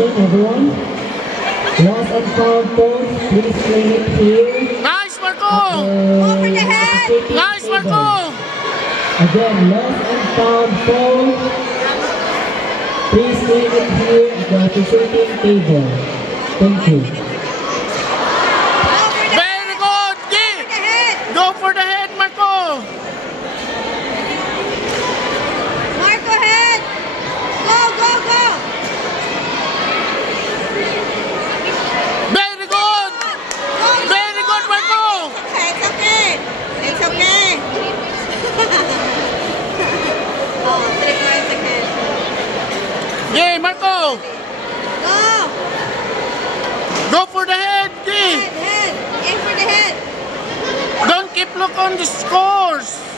attention, everyone. Lost and found phone, please claim it here. Nice, Marco! Over the head! Nice, Marco! Again, lost and found phone, please claim it here at the officiating table. Thank you. Very good! Go for the head, Marco! Marco, head! Go, go, go! Very good! Very good, Marco! It's okay. It's okay. Oh, 3 points ahead. Yeah, Marco! Go! Go for the head, yeah. Head, head. Aim for the head. Don't keep look on the scores.